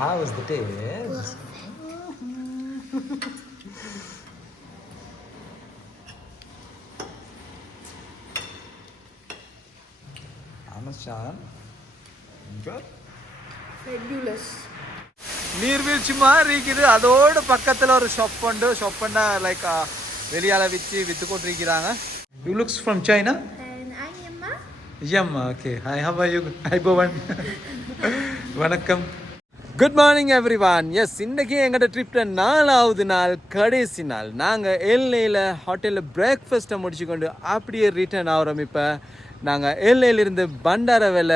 How was the taste? Amashan. Good. Fabulous. நீர்வீழ்ச்சி மாதிரி இருக்குது. அதோட பக்கத்தில் ஒரு ஷாப் உண்டு. ஷாப் பண்ணா லைக் வெளியால வச்சு வித்து கொண்டிருக்கிறாங்க. You looks from China? And I am Yamma. Yamma, okay. Hi, how are you? Hi, Bhavan. வணக்கம். Good morning everyone. Yes, இன்றைக்கி எங்களோட ட்ரிப்பில் 4வது நாள், கடைசி நாள். நாங்கள் எல்ஏயில் ஹோட்டலில் பிரேக்ஃபாஸ்ட்டை முடிச்சுக்கொண்டு அப்படியே ரிட்டர்ன் ஆகிறோம். இப்போ நாங்கள் எல்ஏலிருந்து பண்டாரவேல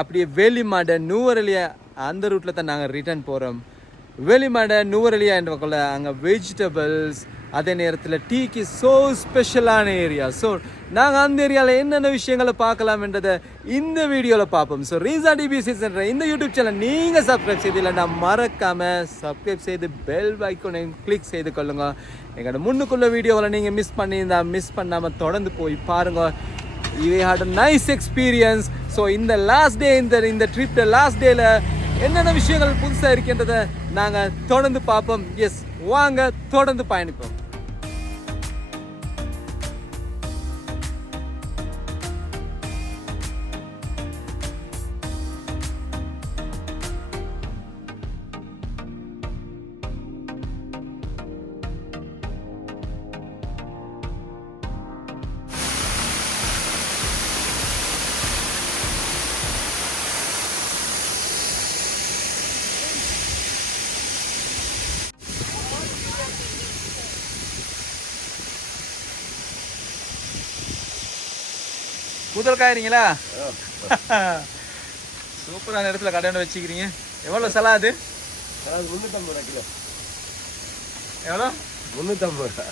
அப்படியே வெளிமாட நுவர எலியா அந்த ரூட்டில் தான் நாங்கள் ரிட்டர்ன் போகிறோம். வெளிமாட நுவர எலியா என்றக்குள்ள அங்கே வெஜிடபிள்ஸ், அதே நேரத்தில் டீக்கு ஸோ ஸ்பெஷலான ஏரியா. ஸோ நாங்கள் அந்த ஏரியாவில் என்னென்ன விஷயங்களை பார்க்கலாம்ன்றதை இந்த வீடியோவில் பார்ப்போம். ஸோ ரீசா டிபிசிஎஸ் என்ற இந்த யூடியூப் சேனல் நீங்கள் சப்ஸ்கிரைப் செய்தில்லைன்னா மறக்காமல் சப்ஸ்கிரைப் செய்து பெல் ஐக்கோனையும் கிளிக் செய்து கொள்ளுங்க. எங்களோட முன்னுக்குள்ள வீடியோவில் நீங்கள் மிஸ் பண்ணியிருந்தா மிஸ் பண்ணாமல் தொடர்ந்து போய் பாருங்கள். We had a nice experience. So இந்த லாஸ்ட் டே, இந்த ட்ரிப்பில் லாஸ்ட் டேயில் என்னென்ன விஷயங்கள் புதுசாக இருக்கின்றதை நாங்கள் தொடர்ந்து பார்ப்போம். எஸ், வாங்க தொடர்ந்து பயணிப்போம். கூதல் காயிறீங்களா? சூப்பரான இடத்துல கடையாண்டு வச்சுக்கிறீங்க. எவ்வளோ சலாது? 350 ரூபா கிலோ. எவ்வளோ? 350 ரூபா.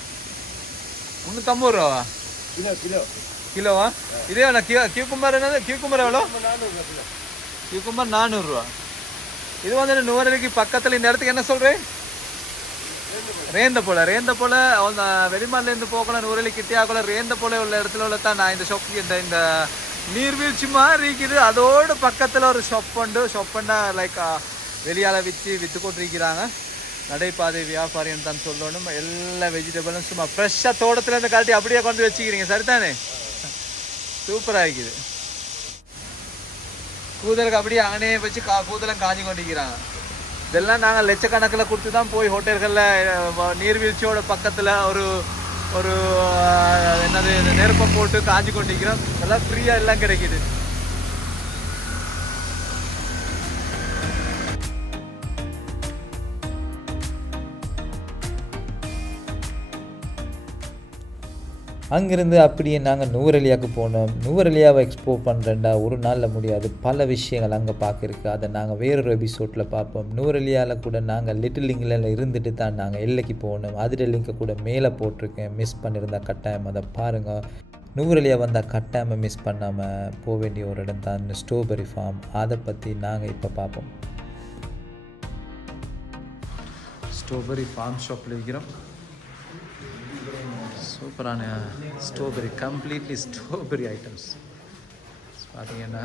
350 ரூபாவா? கிலோ. கிலோவா? இதே வேணா. கியூக்கும்பர் என்னது? கியூக்கும்பர் எவ்வளோ? 400 ரூபா கிலோ. கியூக்கும்பர் 400 ரூபா. இது வந்து நுவர எலிக்கு பக்கத்தில் இந்த இடத்துக்கு என்ன சொல்கிறேன்? ரேந்த போல அவங்க வெளிமாலேருந்து போகலாம். நுவர எலி கிட்டியாக்குள்ள ரேந்த போல உள்ள இடத்துல தான் நான் இந்த ஷாப், இந்த நீர்வீழ்ச்சி மாதிரி இருக்குது. அதோட பக்கத்தில் ஒரு ஷாப் உண்டு. ஷாப் பண்ணால் லைக் வெளியால் விற்று கொண்டிருக்கிறாங்க. நடைபாதை வியாபாரின்னு தான் சொல்லணும். எல்லா வெஜிடபிளும் சும்மா ஃப்ரெஷ்ஷாக தோட்டத்துலேருந்து கழட்டி அப்படியே கொண்டு வச்சுக்கிறீங்க. சரிதானே? சூப்பராக இருக்குது. கூதலுக்கு அப்படியே அங்கனே வச்சு கூதலும் காஞ்சி கொண்டிருக்கிறாங்க. இதெல்லாம் நாங்கள் லட்சக்கணக்கில் கொடுத்து தான் போய் ஹோட்டல்களில் நீர்வீழ்ச்சியோட பக்கத்தில் ஒரு என்னது நெருப்பை போட்டு காஞ்சி கொண்டிருக்கிறோம். இதெல்லாம் ஃப்ரீயாக எல்லாம் கிடைக்கிது. அங்கேருந்து அப்படியே நாங்கள் நுவர எலியாவுக்கு போனோம். நுவர எலியாவை எக்ஸ்ப்ளோர் பண்ணுறேன்டா ஒரு நாளில் முடியாது. பல விஷயங்கள் அங்கே பார்க்குறக்கு. அதை நாங்கள் வேறொரு எபிசோடில் பார்ப்போம். நுவர எலியாவில் கூட நாங்கள் லிட்டில் இங்கிலாண்டில் இருந்துட்டு தான் நாங்கள் எல்லைக்கு போகணும். அதில் லிங்கை கூட மேலே போட்டிருக்கேன். மிஸ் பண்ணியிருந்தா கட்டாயம் அதை பாருங்கள். நுவர எலியா வந்தால் கட்டாயமாக மிஸ் பண்ணாமல் போக வேண்டிய ஒரு இடம் தான் ஸ்ட்ராபெரி ஃபார்ம். அதை பற்றி நாங்கள் இப்போ பார்ப்போம். ஸ்ட்ராபெரி ஃபார்ம் ஷாப்பில் இருக்கிறோம். சூப்பரான ஸ்ட்ராபெரி, கம்ப்ளீட்லி ஸ்ட்ராபெரி ஐட்டம்ஸ் பார்த்தீங்கன்னா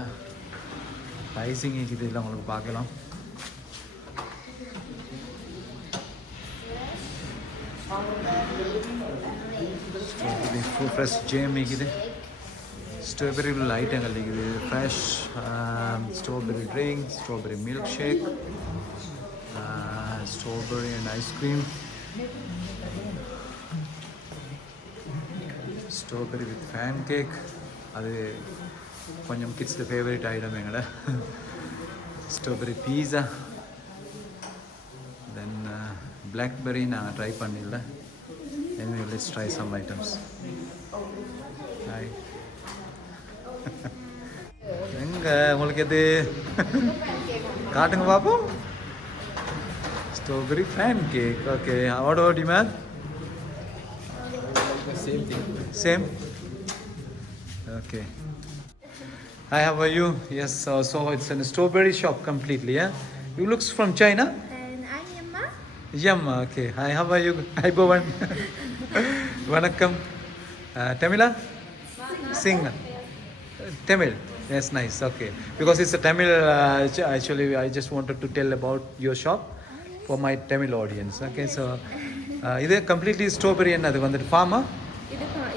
ரைசிங் இருக்குது. இல்லை உங்களுக்கு பார்க்கலாம். ஸ்ட்ராபெரி ஃப்ரெஷ் ஜேம் இருக்குது. ஸ்ட்ராபெரி உள்ள ஐட்டங்கள் இருக்குது. Fresh strawberry drink, strawberry milk shake, strawberry and ice cream, strawberry with fan cake. அது கொஞ்சம் கிட்ஸு ஃபேவரட் ஐட்டம் எங்களை. ஸ்ட்ராபெரி பீஸா, தென் பிளாக்பெர்ரி நாங்கள் ட்ரை பண்ணிடல. anyway let's try some items. Hi. எங்கே உங்களுக்கு எது காட்டுங்க பார்ப்போம். Strawberry fan cake. Okay, what about you, man? Same thing. Same? Okay. Hi, how are you? Yes, so it's a strawberry shop completely, yeah? You looks from China? And I am Yamma. Yamma, okay. Hi, how are you? Hi, Bhavan. வணக்கம். Tamila? Sing. Tamil. Yes, nice. Okay. Because it's a Tamil, actually, I just wanted to tell about your shop for my Tamil audience. Okay, so இது completely strawberry என்ன அது வந்துட்டு pharma?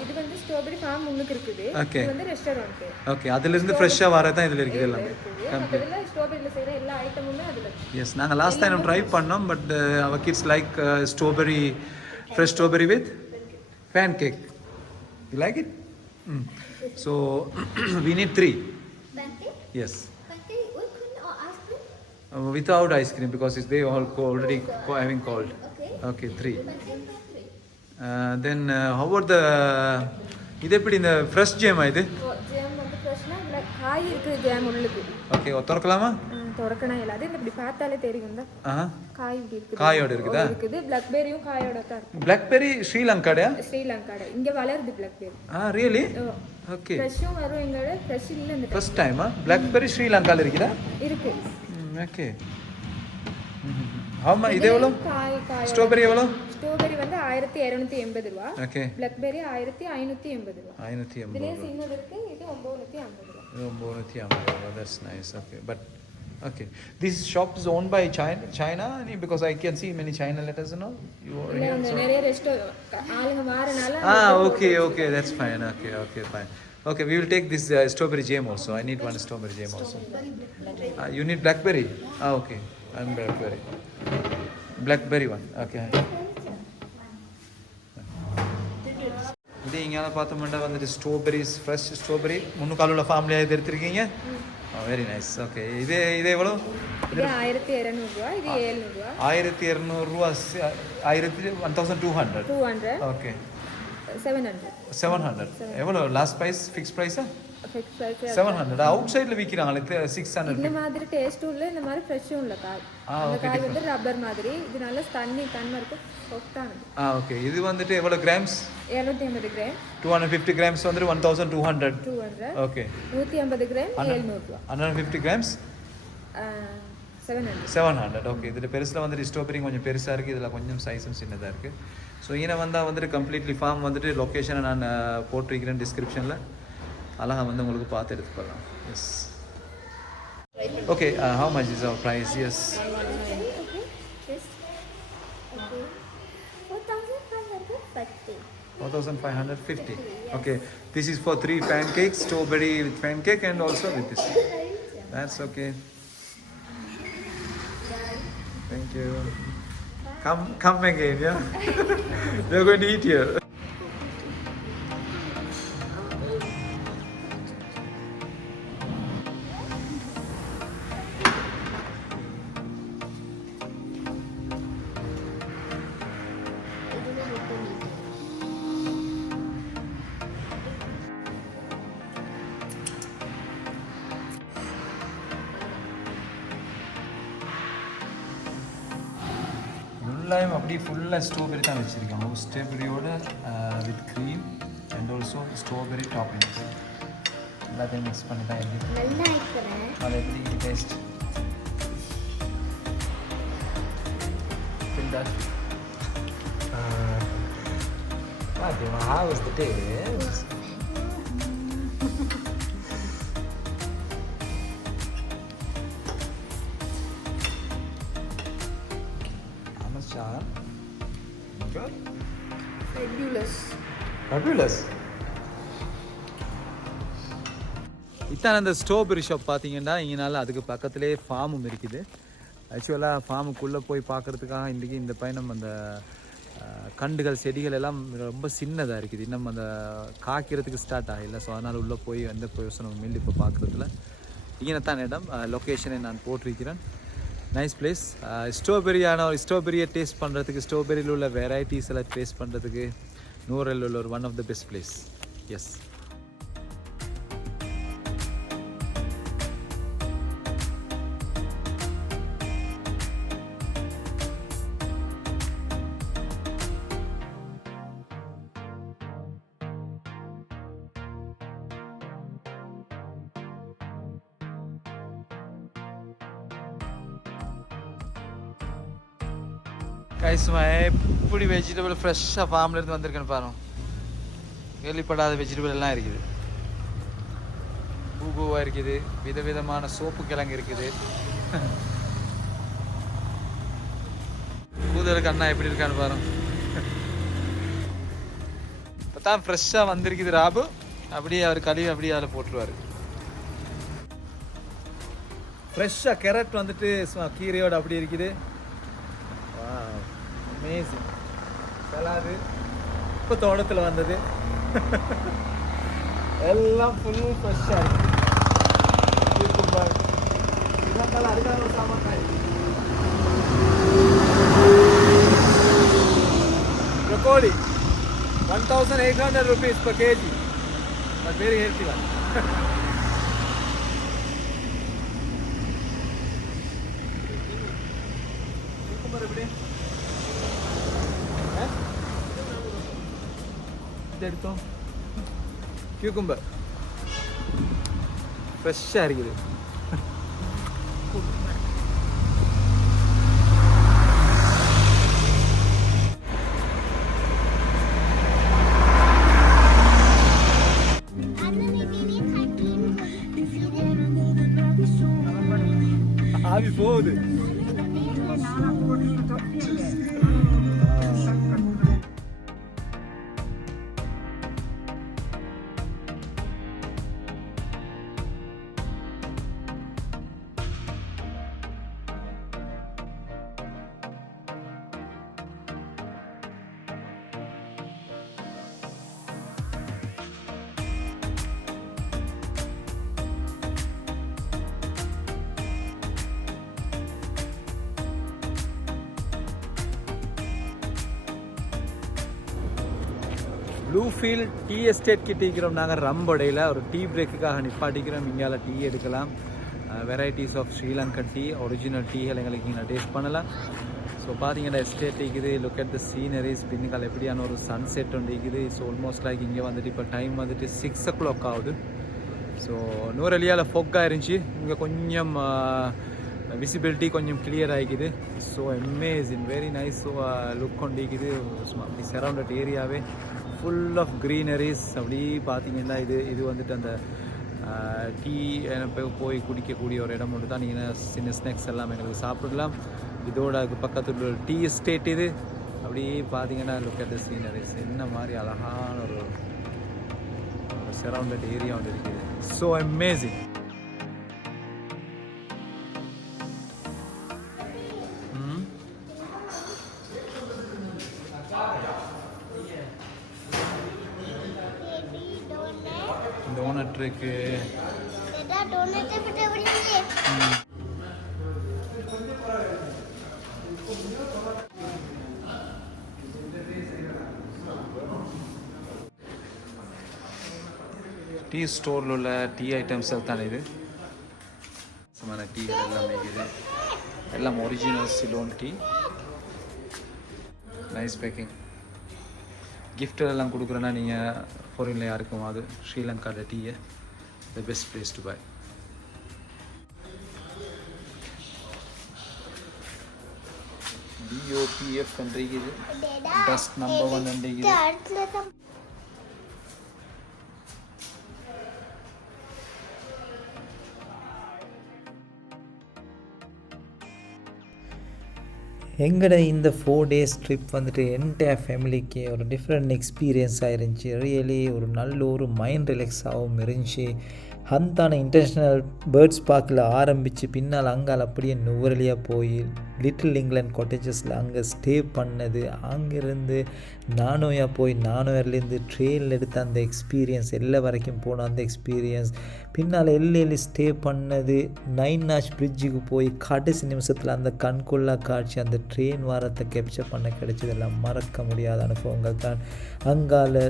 இது வந்து strawberry form முன்னுக்கு இருக்குது. Okay. இது வந்து ரெஸ்டாரண்ட். ஓகே, அதுல இருந்து ஃப்ரெஷ்ஷா வரதான் இதுல இருக்குது எல்லாமே. அதுல ஸ்ட்ராபெரில செய்யற எல்லா ஐட்டமுமே அதுல இருக்கு. எஸ், நாங்க லாஸ்ட் டைம் ட்ரை பண்ணோம், but our kids like strawberry, fresh strawberry with pancake. You like it? So we need 3. Pancake? Yes. Pancake with cream or ice cream? Without ice cream because they all already having cold. Okay. Okay, 3. Pancake for 3. Then how about the இது எப்படி இந்த fresh ஜேம் இது? Jam வந்து ஃப்ரெஷ்னா இல்ல காய் இருக்கு jam உள்ளுக்கு. Okay, திறக்கலாமா? திறக்கணும் இல்ல. அது இப்படி பார்த்தாலே தெரியும் தான். காய் இப்படி இருக்கு. காயோட இருக்குதா? இருக்குது. blackberry-யும் காயோட தான் இருக்கு. blackberry ஸ்ரீலங்காடா? ஸ்ரீலங்காட. இங்க வளருது blackberry. really? Okay. ஃப்ரெஷ்ஷும் வரும் எங்கட ஃப்ரெஷ் இல்ல இந்த first time blackberry ஸ்ரீலங்கால இருக்குதா? இருக்கு. Okay. how much இது எவ்வளவு? காய் ஸ்ட்ராபெரி எவ்வளவு? ஸ்ட்ராபெரி வந்து 1280 ரூபாய். ஓகே. blackberry 1580 ரூபாய். 580. இதுல சின்னது இருக்கு. இது 950 ரூபாய். 950. That's nice. Okay, but okay, this shop is owned by China because I can see many China letters and all. You are here, so நிறைய ஆளுங்க மாறனால okay, that's fine. Okay, fine. Okay, we will take this strawberry jam also. I need one strawberry jam also. You need blackberry? Okay, I'm blackberry one. Okay. இது இங்கே பார்த்தோம்னா வந்துட்டு strawberries, fresh strawberry முன்னுக்காலுள்ள ஃபார்ம்லேயே இது எடுத்துருக்கீங்க. Very nice. Okay, இது எவ்வளோ? இது 1200 ரூபாய். இது 700 ரூபாய். 1200 ரூபாய். 1200. ஓகே. 700. எவ்வளோ லாஸ்ட் ப்ரைஸ்? ஃபிக்ஸ் ப்ரைஸா? Fix price 700. அவுட் சைடில் விற்கிறாங்களே 600. இந்த மாதிரி டேஸ்ட்டும் இல்லை, இந்த மாதிரி ஃப்ரெஷ்ஷும் இல்லை காய். அந்த காய் வந்து ரப்பர் மாதிரி. இது நல்ல தன்மை இருக்கும், சாஃப்டானது. ஓகே, இது வந்துட்டு எவ்வளோ கிராம்ஸ்? 250 கிராம். 250 கிராம்ஸ் வந்துட்டு 1200. ஓகே. 150 கிராம் 700 ரூபாய். 150 கிராம்ஸ் 700. ஓகே. இதில் பெருசில் வந்துட்டு ஸ்ட்ராபெரி கொஞ்சம் பெருசாக இருக்குது, இதில் கொஞ்சம் சைஸும் சின்னதாக இருக்குது. ஸோ இங்கே வந்தால் வந்துட்டு கம்ப்ளீட்லி ஃபார்ம் வந்துட்டு லொக்கேஷனை நான் போட்டிருக்கிறேன் டிஸ்கிரிப்ஷனில். அழகாக வந்து உங்களுக்கு பார்த்து எடுத்துக்கலாம். Yes. Okay, how much is our price? Yes. 4,550. Okay, this is for 3 pancakes, strawberry with pancake and also with this. That's okay. Thank you. Come again, yeah. They're going to eat here. ஃபுல்லாக அப்படியே ஃபுல்லாக strawberry தான் வச்சுருக்காங்க. ஸ்ட்ராபெரியோட with cream and also strawberry topping எல்லாத்தையும் mix பண்ணி தான் எப்படி அது எப்படி taste how is the taste? Good. Fabulous. இத்தான் அந்த ஸ்ட்ராபெரி ஷாப் பார்த்தீங்கன்னா இங்கனால அதுக்கு பக்கத்துலேயே ஃபார்மும் இருக்குது. ஆக்சுவலாக ஃபார்முக்குள்ளே போய் பார்க்குறதுக்காக இன்றைக்கி இந்த பயணம் அந்த கண்டுகள் செடிகள் எல்லாம் ரொம்ப சின்னதாக இருக்குது. இன்னும் அந்த காய்க்கிறதுக்கு ஸ்டார்ட் ஆகலை. ஸோ அதனால் உள்ளே போய் எந்த பிரயோசனம் இல்லை இப்போ பார்க்குறதுல. இங்கே தான் இடம், லொக்கேஷனை நான் போட்டிருக்கிறேன். Nice place. ஸ்ட்ராபெரியை டேஸ்ட் பண்ணுறதுக்கு, ஸ்ட்ராபெரியில் உள்ள வெரைட்டிஸ் எல்லாம் டேஸ்ட் பண்ணுறதுக்கு நூவரலில் உள்ள ஒரு one of the best place. Yes. கைஸ்மா எப்படி வெஜிடபிள் ஃப்ரெஷ்ஷாக ஃபார்ம்லேருந்து வந்திருக்கேன்னு பாருங்க. கேள்விப்படாத வெஜிடபிள் எல்லாம் இருக்குது. பூவாக இருக்குது, விதவிதமான சோப்பு கிழங்கு இருக்குது. பூதலுக்கு அண்ணா எப்படி இருக்கான்னு பாருங்க. இப்போ தான் ஃப்ரெஷ்ஷாக வந்திருக்குது ராபு. அப்படியே அவர் கழுவி அப்படியே அதில் போட்டுருவார். ஃப்ரெஷ்ஷாக கேரட் வந்துட்டு கீரையோடு அப்படி இருக்குது. அமேசிங். சலாது இப்போ தோட்டத்தில் வந்தது. எல்லாம் ஃபுல் ஃப்ரெஷ்ஷாக இருக்குது. அதுக்காக ஒரு சாமான் broccoli 1800 rupees per kg, but very healthy one. cucumber எப்படி எடுத்தோம்? cucumber ஃப்ரெஷ்ஷாக இருக்குது. ஆவி போகுது. ப்ளூஃபீல்ட் டீ எஸ்டேட் கிட்ட இருக்கிறோம். நாங்கள் ரம்படையில் ஒரு டீ பிரேக்குக்காக நிப்பாட்டிக்கிறோம். இங்கால டீ எடுக்கலாம். Varieties of Sri Lankan tea, original டீகள் எங்களுக்கு இங்கே டேஸ்ட் பண்ணலாம். ஸோ பார்த்தீங்கன்னா எஸ்டேட் இருக்குது. Look at the sceneries. பின்னுக்கால் எப்படியான ஒரு சன்செட் ஒன்று இருக்குது. ஸோ ஆல்மோஸ்ட் லைக் இங்கே வந்துட்டு இப்போ டைம் வந்துட்டு 6 o'clock ஆகுது. ஸோ நூவரா எலியாவில் ஃபொக்காக இருந்துச்சு. இங்கே கொஞ்சம் விசிபிலிட்டி கொஞ்சம் கிளியர் ஆகிக்குது. So amazing, very nice look கொண்டிருக்குது. அப்படி சரௌண்டட் ஏரியாவே ஃபுல் ஆஃப் க்ரீனரிஸ். அப்படி பார்த்தீங்கன்னா இது வந்துட்டு அந்த டீ போய் குடிக்கக்கூடிய ஒரு இடம் மட்டும் தான். நீங்கள் சின்ன ஸ்நாக்ஸ் எல்லாம் எங்களுக்கு சாப்பிடலாம். இதோட பக்கத்தில் ஒரு டீ எஸ்டேட் இது. அப்படி பார்த்தீங்கன்னா லுக் அட் த சீனரிஸ். என்ன மாதிரி அழகான ஒரு சரௌண்டட் ஏரியா ஒன்று இருக்குது. So amazing. டோனட் இருக்கு. டீ ஸ்டோரில் உள்ள டீ ஐட்டம்ஸ் தான் இது. சமான டீகள் எல்லாமே இருக்குது. எல்லாம் original Ceylon tea. Nice packing. Gift எல்லாம் கொடுக்குறேன்னா நீங்கள் ஃபாரினில் யாருக்கும் அது ஸ்ரீலங்காவோட டீயை the best place to buy. DOPF என்றிருக்குது. டஸ்ட் நம்பர் 1 என்றிருக்குது. எங்களோட இந்த 4 days ட்ரிப் வந்துட்டு என்டையர் ஃபேமிலிக்கு ஒரு டிஃப்ரெண்ட் எக்ஸ்பீரியன்ஸாக இருந்துச்சு. ரியலி ஒரு நல்ல ஒரு மைண்ட் ரிலாக்ஸாகவும் இருந்துச்சு. ஹந்தான இன்டர்நேஷ்னல் பேர்ட்ஸ் பார்க்கில் ஆரம்பித்து பின்னால் அங்கால் அப்படியே நுவரா எலியா போய் லிட்டில் இங்கிலாந்து காட்டேஜஸில் அங்கே ஸ்டே பண்ணது. அங்கேருந்து நானோயா போய் நானோயாலேருந்து ட்ரெயினில் எடுத்த அந்த எக்ஸ்பீரியன்ஸ், எல்லா வரைக்கும் போன அந்த எக்ஸ்பீரியன்ஸ், பின்னால் எல்லையில் ஸ்டே பண்ணது, 9 Arch பிரிட்ஜுக்கு போய் கடைசி நிமிஷத்தில் அந்த கண்கொள்ளா காட்சி, அந்த ட்ரெயின் வாரத்தை கேப்சர் பண்ண கிடைச்சதெல்லாம் மறக்க முடியாத அனுபவங்கள் தான். அங்கால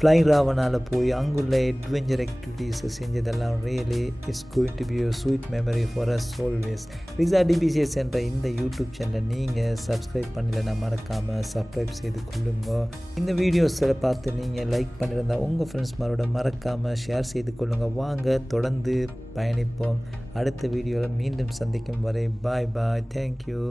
ஃப்ளைங் ராவனாவில் போய் அங்குள்ள அட்வென்ச்சர் ஆக்டிவிட்டீஸை செஞ்சதெல்லாம் really it's going to be a sweet memory for us always. Riza DBCS என்ற இந்த யூடியூப் சேனலை நீங்கள் சப்ஸ்கிரைப் பண்ணலைன்னா மறக்காமல் சப்ஸ்கிரைப் செய்து கொள்ளுங்க. இந்த வீடியோஸில் பார்த்து நீங்கள் லைக் பண்ணியிருந்தால் உங்கள் ஃப்ரெண்ட்ஸ்மாரோட மறக்காமல் ஷேர் செய்து கொள்ளுங்கள். வாங்க தொடர்ந்து பயணிப்போம். அடுத்த வீடியோவில் மீண்டும் சந்திக்கும் வரை பாய் பாய். தேங்க்யூ.